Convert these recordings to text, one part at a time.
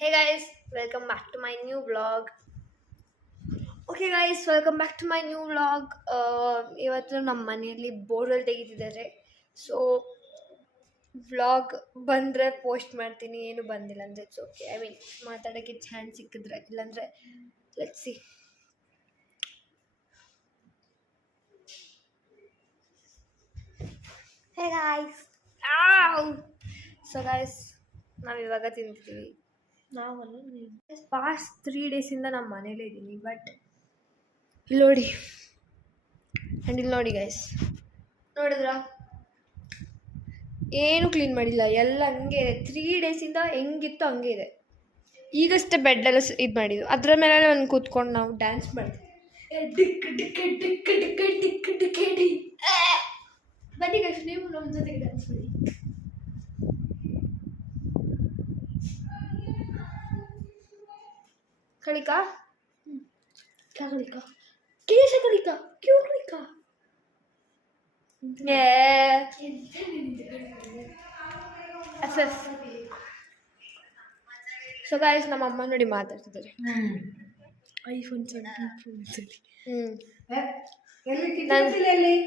Hey guys, welcome back to my new vlog. Okay guys, welcome back to my new vlog. ಇವತ್ತು ನಮ್ಮ ಮನೆಯಲ್ಲಿ borewell ತೆಗಿತಿದ್ದಾರೆ. So vlog ಬಂದರೆ post ಮಾಡ್ತೀನಿ, ಏನು ಬಂದಿಲ್ಲ ಅಂದರೆ ಇಟ್ಸ್ ಓಕೆ. ಐ ಮೀನ್ ಮಾತಾಡೋಕ್ಕೆ ಚಾನ್ಸ್ ಸಿಕ್ಕಿದ್ರೆ, ಇಲ್ಲಾಂದರೆ let's see. Hey guys, so guys ನಾವಿವಾಗ ತಿಂತೀವಿ. ಪಾಸ್ಟ್ 3 ಡೇಸಿಂದ ನಮ್ಮ ಮನೇಲೇ ಇದ್ದೀನಿ. ಬಟ್ ಇಲ್ಲಿ ನೋಡಿ, ಆ್ಯಂಡ್ ಇಲ್ಲಿ ನೋಡಿ ಗೈಸ್, ನೋಡಿದ್ರಾ, ಏನು ಕ್ಲೀನ್ ಮಾಡಿಲ್ಲ, ಎಲ್ಲ ಹಂಗೆ ಇದೆ. 3 ಡೇಸಿಂದ ಹೆಂಗಿತ್ತು ಹಂಗೆ ಇದೆ. ಈಗಷ್ಟೇ ಬೆಡ್ಡೆಲ್ಲ ಇದು ಮಾಡಿದ್ದು, ಅದರ ಮೇಲೆ ಒಂದು ಕೂತ್ಕೊಂಡು ನಾವು ಡ್ಯಾನ್ಸ್ ಮಾಡ್ತೀವಿ. ಬನ್ನಿ ಗೈಸ್, ನೀವು ನಮ್ಮ ಜೊತೆಗೆ ಡ್ಯಾನ್ಸ್ ಮಾಡಿ. ಕಳಿಕಾ क्या कलिका कैसे कलिका क्यों कलिका ಸೊ ಗಾಯ್ಸ್, ನಮ್ಮ ಅಮ್ಮ ನೋಡಿ ಮಾತಾಡ್ತಿದ್ದಾರೆ. ಐಫೋನ್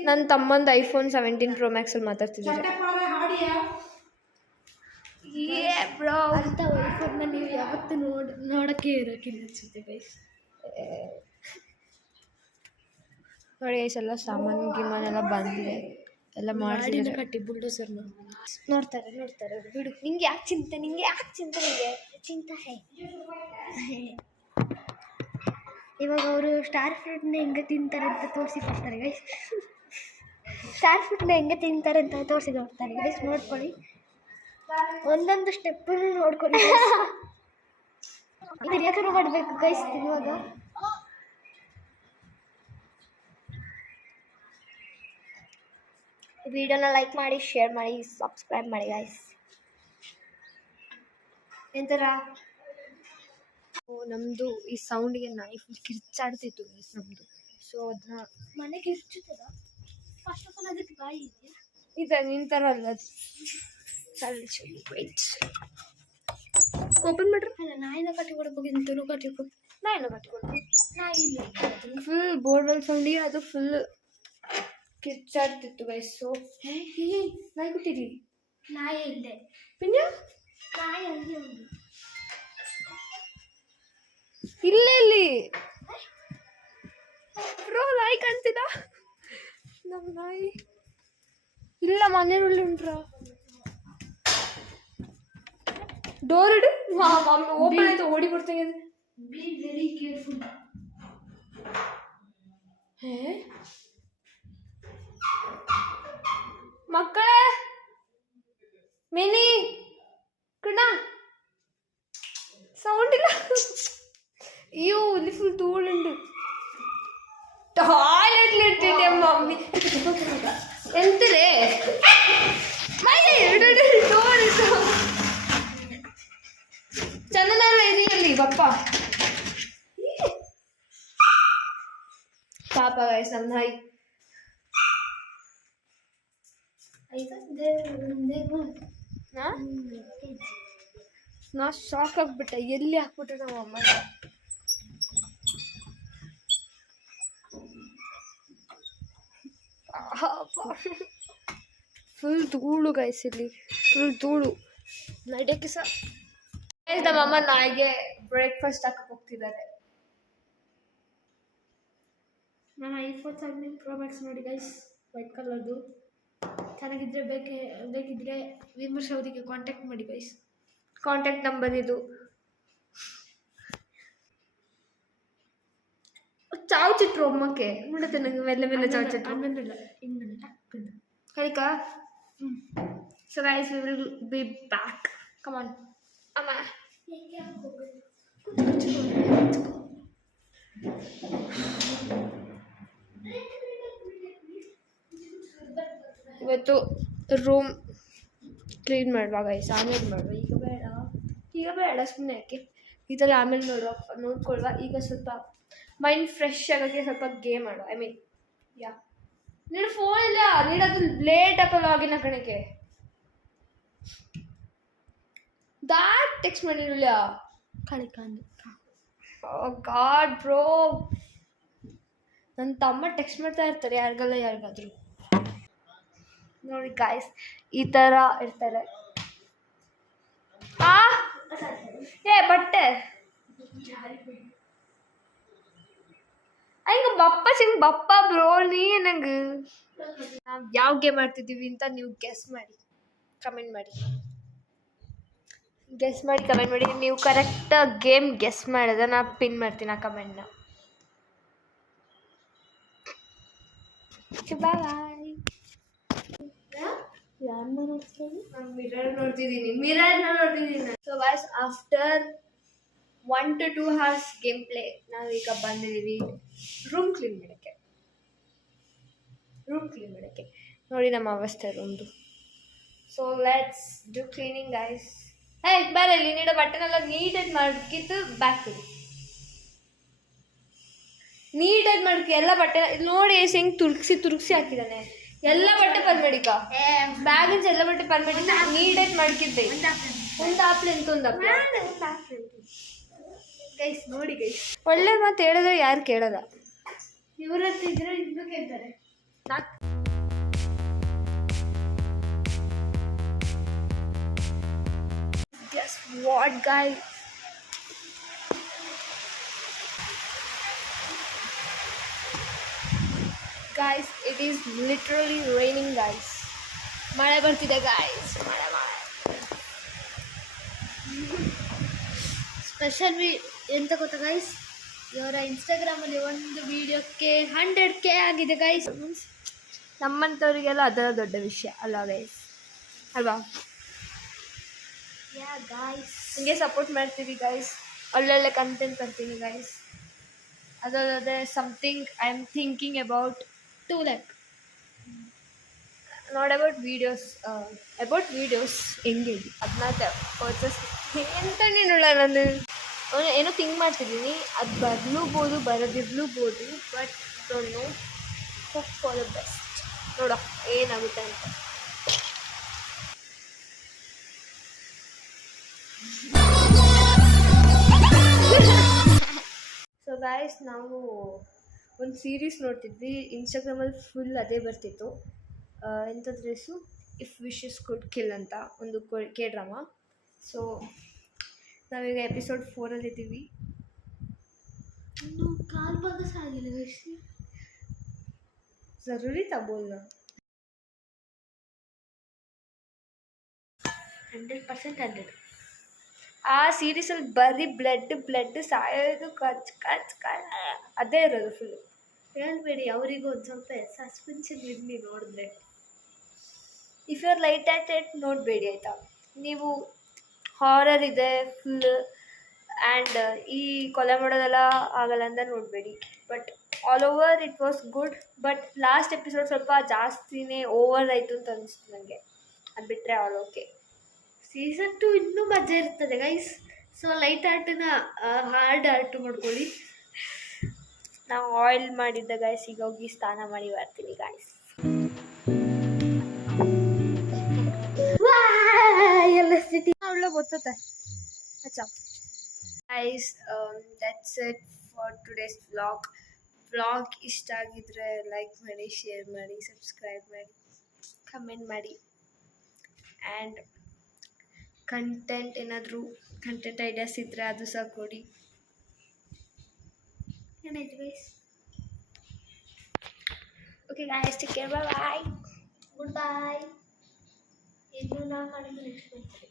ನನ್ನ ತಮ್ಮಂದು ಐಫೋನ್ 17 Pro Max ಅಲ್ಲಿ ಮಾತಾಡ್ತಿದ್ದಾರೆ. ಬ್ರೋ, ಅಂತ ಐಫೋನ್ನ ನೀವು ಯಾವತ್ತೂ ನೋಡೋಕ್ಕೆ ಇರೋಕ್ಕಿಲ್ಲ ಅನ್ಸುತ್ತೆ ಗೈಸ್. ನೋಡಿ ಗೈಸ್, ಎಲ್ಲ ಸಾಮಾನು ಗಿಮಾನೆಲ್ಲ ಬಂದಿದೆ, ಎಲ್ಲ ಮಾಡ್ತಿದ್ದಾರೆ. ಕಟ್ಟಿ ಬುಲ್ಡೋಸರ್ ನೋಡ್ತಾರೆ ಬಿಡು. ನಿಂಗೆ ಯಾಕೆ ಚಿಂತೆ ನಿಂಗೆ ಚಿಂತೆ ಹೇ. ಇವಾಗ ಅವರು ಸ್ಟಾರ್ ಫ್ರೂಟ್ನ ಹೆಂಗೆ ತಿಂತಾರೆ ಅಂತ ತೋರಿಸಿಕೊಡ್ತಾರೆ ಗೈಸ್. ಸ್ಟಾರ್ ಫ್ರೂಟ್ನ ಹೆಂಗೆ ತಿಂತಾರೆ ಅಂತ ತೋರಿಸಿಕೊಡ್ತಾರೆ ಗೈಸ್, ನೋಡ್ಕೊಳ್ಳಿ. ಒಂದೊಂದು ಸ್ಟೆಪ್ಪು ನೋಡ್ಕೊಳ್ಳಿ. ಯಾಕೆ ಮಾಡಬೇಕು ಗೈಸ್ ತಿನ್ನುವಾಗ. ವಿಡಿಯೋನ ಲೈಕ್ ಮಾಡಿ, ಶೇರ್ ಮಾಡಿ, ಸಬ್ಸ್ಕ್ರೈಬ್ ಮಾಡಿ ಗೈಸ್. ಎಂತರ ನಮ್ಮದು ಈ ಸೌಂಡಿಗೆ ನಾಯಿ ಫುಲ್ ಕಿರ್ಚಾಡ್ತಿತ್ತು ಗೈಸ್ ನಮ್ಮದು. ಸೊ ಅದನ್ನ ಮನೆ ಕಿರ್ಚುತ್ತದ. ಫಸ್ಟ್ ಆಫ್ ಆಲ್ ಅದಕ್ಕೆ ಬಾಯಿ ಇದೆ ನಿಂತಾರಲ್ಲ ಅದು. ಓಪನ್ ಮಾಡ್ರಿ. ಅಲ್ಲ, ನಾಯಿನ ಕಟ್ಟಿಕೊಡಕ್ಕೆ ಹೋಗಿ ನಿಂತನು ಕಟ್ಟಿಕೊಡು. ನಾಯಿನ ಕಟ್ಟಿಕೊಡು. ನಾಯಿ ಇಲ್ಲ, ಫುಲ್ ಬೋರ್ವೆಲ್ ಸೌಂಡಿಗೆ ಅದು ಫುಲ್ ಕಿರ್ಚಾಡ್ತಿತ್ತು ಗೈಸ್. ಸೊ ನಾಯಿ ಕೊಟ್ಟಿದ್ದೀವಿ. ನಾಯಿ ಇಲ್ಲದೆ ಪಿನ್ಯ ನಾಯಿ ಹಂಗೆ ಒಂದು ಇಲ್ಲಿ ಬ್ರೋ, ನಾಯಿ ಕಾಣ್ತಿದ? ನಮ್ಮ ನಾಯಿ ಇಲ್ಲ, ಮನೆಯಲ್ಲಿ ಉಂಟ್ರ. ಡೋರ್ ಇಡು. ಓಪನ್ ಆಯ್ತು, ಓಡಿ ಬಿಡ್ತೇನೆ. Be very careful. ಮಕ್ಕಳೇ, ಮಿನಿ ಕಣ ಸೌಂಡ್ ಇಲ್ಲ. ಅಯ್ಯೋ, ಇಲ್ಲಿ ಫುಲ್ ಧೂಳುಂಡು. ಟಾಯ್ಲೆಟ್ಲಿ ಇಟ್ಟಿದ್ದೆ ಮಮ್ಮಿ. ಎಂತಲೇ ಡೋರ್ ಇಟ್ಟು ಚಂದನ ಇದೆಯಲ್ಲಿ ಬಪ್ಪ. ಪಾಪ ಗೈಸ್, ನಮ್ಮ ನಾಯಿ. ನಾ ಶಾಕ್ ಆಗ್ಬಿಟ್ಟೆ, ಎಲ್ಲಿ ಹಾಕ್ಬಿಟ್ರೆ ನಮ್ಮ ಅಮ್ಮ. ಫುಲ್ ಧೂಳು ಗೈಸ್, ಇಲ್ಲಿ ಫುಲ್ ಧೂಳು. ನಡಿಯೋಕ್ಕೆ ಸಹ ನಮ್ಮಮ್ಮ ನಾಯಿಗೆ ಬ್ರೇಕ್ಫಾಸ್ಟ್ ಹಾಕಕ್ಕೆ ಹೋಗ್ತಿದ್ದಾರೆ. ನಾನು ಐಫೋನ್ 17 Pro Max ನೋಡಿ ಗೈಸ್, ವೈಟ್ ಕಲರ್ದು. ಚೆನ್ನಾಗಿದ್ದರೆ ಬೇಕಿದ್ರೆ ವಿಮರ್ಶ್ ಅವರಿಗೆ ಕಾಂಟ್ಯಾಕ್ಟ್ ಮಾಡಿ ಗೈಸ್. ಕಾಂಟ್ಯಾಕ್ಟ್ ನಂಬರ್ ಇದು. ಚಾವು ಚಿತ್ರ ಒಮ್ಮಕ್ಕೆ ನೋಡುತ್ತೆ ನಂಗೆ ಮೆಲ್ಲ ಮೆಲ್ಲ ಚಾವು ಚಿತ್ರ ಕಲಿಕಾ. So guys, we will be back. Come on ಅಮ್ಮ. ಇವತ್ತು ರೂಮ್ ಕ್ಲೀನ್ ಮಾಡುವಾಗ ಗೈಸ್, ಆಮೇಲೆ ಮಾಡುವ. ಈಗ ಬೇಡ ಸುಮ್ಮನೆ ಯಾಕೆ, ಇದೆಲ್ಲ ಆಮೇಲೆ ನೋಡ್ಕೊಳ್ವ. ಈಗ ಸ್ವಲ್ಪ ಮೈಂಡ್ ಫ್ರೆಶ್ ಆಗೋಕ್ಕೆ ಸ್ವಲ್ಪ ಗೇಮ್ ಆಡುವ. ಐ ಮೀನ್ ಯಾ, ನೀನು ಫೋನ್ ಇಲ್ಲ, ನೀನು ಅದು ಲೇಟ್ ಆಗ ಲಾಗಿನ್ ಹಾಕೋಣಕ್ಕೆ. ದಾಟ್ ಟೆಕ್ಸ್ಟ್ ಮಾಡಿರಲಿಲ್ಲ. ಕಳಿಕಾಂದು ಗಾಡ್ ಬ್ರೋ, ನನ್ನ ತಮ್ಮ ಟೆಕ್ಸ್ಟ್ ಮಾಡ್ತಾ ಇರ್ತಾರೆ ಯಾರಿಗಾದ್ರೂ. ನೋಡಿ ಗಾಯ್ಸ್, ಈ ಥರ ಇರ್ತಾರೆ. ಬಟ್ಟೆ ಹಿಂಗ ಬಪ್ಪ ಬ್ರೋ, ನೀ ನಂಗೆ ನಾವು ಯಾವ ಗೇಮ್ ಆಡ್ತಿದ್ದೀವಿ ಅಂತ ನೀವು ಗೆಸ್ ಮಾಡಿ ಕಮೆಂಟ್ ಮಾಡಿ. ನೀವು ಕರೆಕ್ಟ್ ಗೇಮ್ ಗೆಸ್ ಮಾಡಿದ್ರೆ ನಾ ಪಿನ್ ಮಾಡ್ತೀನಿ ಆ ಕಮೆಂಟ್ನ. ಬಾಯ್. ಯಾರನ್ನ ನೋಡ್ತೀನಿ? ನಾನು ಮಿರರ್ ನೋಡ್ತಿದ್ದೀನಿ. So guys, after 1 to 2 hours game play ನಾವೀಗ ಬಂದಿದ್ದೀವಿ ರೂಮ್ ಕ್ಲೀನ್ ಮಾಡೋಕ್ಕೆ. ನೋಡಿ ನಮ್ಮ ಅವಸ್ಥೆ ರೂಮ್ದು. So let's do cleaning guys. ಬರಲಿ ನೀಡೋ ಬಟ್ಟೆನೆಲ್ಲ ನೀಟಾಗಿ ಮಾಡ್ಕಿತ್ತು ಬ್ಯಾಕ್ ಇಡಿ. ನೀಟಾಗಿ ಮಾಡ್ಕಿ ಎಲ್ಲ ಬಟ್ಟೆ. ನೋಡಿ ಹೆಂಗೆ ತುರುಕ್ಸಿ ಹಾಕಿದ್ದಾನೆ. ಎಲ್ಲ ಬಟ್ಟೆ ಪರ್ಮೇಡಿಕ ಬ್ಯಾಗಿನ್ಸ್ ಎಲ್ಲ ಬಟ್ಟೆ ಪರ್ಮೇಡಿಕ ನೀಟಾಗಿ ಮಾಡ್ಕಿದ್ದೆ. ಒಂದು ಆಪ್ಲೆ ಅಂತ ಒಂದು ಆಪ್ಲೆ ಗೈಸ್. ನೋಡಿ ಗೈಸ್, ಒಳ್ಳೆ ಮಾತು ಹೇಳಿದ್ರೆ ಯಾರು ಕೇಳಲ್ಲ. ಇವ್ರ ಹತ್ರ ಇದ್ರೆ ಇನ್ನೂ ಕೇಳ್ತಾರೆ. Just what guys? Guys, it is literally raining guys. ಮಳೆ ಬರ್ತಿದೆ guys. ಮಳೆ ಸ್ಪೆಷಲ್ ಎಂತ ಗೊತ್ತಾ ಗೈಸ್, ಇವರ ಇನ್ಸ್ಟಾಗ್ರಾಮಲ್ಲಿ ಒಂದು ವಿಡಿಯೋಕ್ಕೆ 100K ಆಗಿದೆ ಗೈಸ್. ನಮ್ಮಂಥವ್ರಿಗೆಲ್ಲ ಅದರ ದೊಡ್ಡ ವಿಷಯ ಅಲ್ಲ ಗೈಸ್, ಅಲ್ವಾ? ಗಾಯ್ಸ್, ಹಿಂಗೆ ಸಪೋರ್ಟ್ ಮಾಡ್ತೀವಿ ಗೈಸ್. ಒಳ್ಳೊಳ್ಳೆ ಕಂಟೆಂಟ್ ತರ್ತೀನಿ ಗೈಸ್. ಅದಲ್ಲದೆ something I am thinking about 2 lakh. Not about videos ಹೆಂಗೆ ಅದನ್ನ ಪರ್ಚೇಸ್ ಎಂತ ನೀನುಳ್ಳ ನಾನು ಏನೋ ಥಿಂಕ್ ಮಾಡ್ತಿದ್ದೀನಿ. ಅದು ಬರಲೂಬೋದು ಬರೋದಿರ್ಲೂಬೋದು, but don't know. Hope for the best. ನೋಡ ಏನಾಗುತ್ತೆ ಅಂತ. ಸೊ ಗಾಯ್ಸ್, ನಾವು ಒಂದು ಸೀರೀಸ್ ನೋಡ್ತಿದ್ವಿ ಇನ್ಸ್ಟಾಗ್ರಾಮಲ್ಲಿ. ಫುಲ್ ಅದೇ ಬರ್ತಿತ್ತು. ಎಂಥದ್ದು ಹೆಸರು, ಇಫ್ ವಿಶಸ್ ಕುಡ್ ಕಿಲ್ ಅಂತ, ಒಂದು ಕೆ ಡ್ರಾಮಾ. ಸೊ ನಾವೀಗ ಎಪಿಸೋಡ್ 4ಅಲ್ಲಿದ್ದೀವಿ. ಇನ್ನು ಕಾಲ್ ಭಾಗ ಸಾಗಿಲ್ಲ ಗೈಸ್. ಜರೂರಿ ತಬೋಲ್ಲ. 100% ಆ ಸೀರೀಸಲ್ಲಿ ಬರೀ ಬ್ಲಡ್ ಸಾಯೋದು, ಅದೇ ಇರೋದು ಫುಲ್ಲು. ಹೇಳ್ಬೇಡಿ, ಅವರಿಗೂ ಒಂದು ಸ್ವಲ್ಪ ಸಸ್ಪೆನ್ಷನ್ ಇರಲಿ ನೋಡಿದ್ರೆ. If you are light at it ನೋಡಬೇಡಿ ಆಯಿತಾ. ನೀವು ಹಾರರ್ ಇದೆ ಫುಲ್ ಆ್ಯಂಡ್ ಈ ಕೊಲೆ ಮಾಡೋದೆಲ್ಲ ಆಗಲ್ಲ ಅಂತ ನೋಡಬೇಡಿ. But all over it was good. But last episode ಸ್ವಲ್ಪ ಜಾಸ್ತಿನೇ ಓವರ್ ಆಯಿತು ಅಂತ ಅನಿಸ್ತು ನನಗೆ. ಅದು ಬಿಟ್ಟರೆ ಆಲ್ ಓಕೆ. ಸೀಸನ್ 2 ಇನ್ನೂ ಮಜಾ ಇರ್ತದೆ ಗೈಸ್. ಸೊ ಲೈಟ್ ಆರ್ಟನ್ನ ಹಾರ್ಡ್ ಆರ್ಟ್ ಮಾಡ್ಕೊಳ್ಳಿ. ನಾವು ಆಯಿಲ್ ಮಾಡಿದ್ದ ಗೈಸ್, ಈಗ ಹೋಗಿ ಸ್ನಾನ ಮಾಡಿ ಬರ್ತೀನಿ ಗೈಸ್. ಎಲ್ಲ ಸ್ಥಿತಿ ಒಳ್ಳೆ ಗೊತ್ತದೆ. ಅಚ್ಚಾ guys, that's it for today's vlog ಇಷ್ಟ ಆಗಿದ್ರೆ ಲೈಕ್ ಮಾಡಿ, ಶೇರ್ ಮಾಡಿ, ಸಬ್ಸ್ಕ್ರೈಬ್ ಮಾಡಿ, ಕಮೆಂಟ್ ಮಾಡಿ. ಆ್ಯಂಡ್ ಕಂಟೆಂಟ್ ಐಡಿಯಾಸ್ ಇದ್ದರೆ ಅದು ಸಹ ಕೊಡಿ. ಏನಾಯ್ತು guys? Okay guys, take care, bye. Good bye. ಇನ್ನು ನಾ ಮಾಡಿದ್ದು ನೆಕ್ಸ್ಟ್ ಮಾಡ್ತೀನಿ.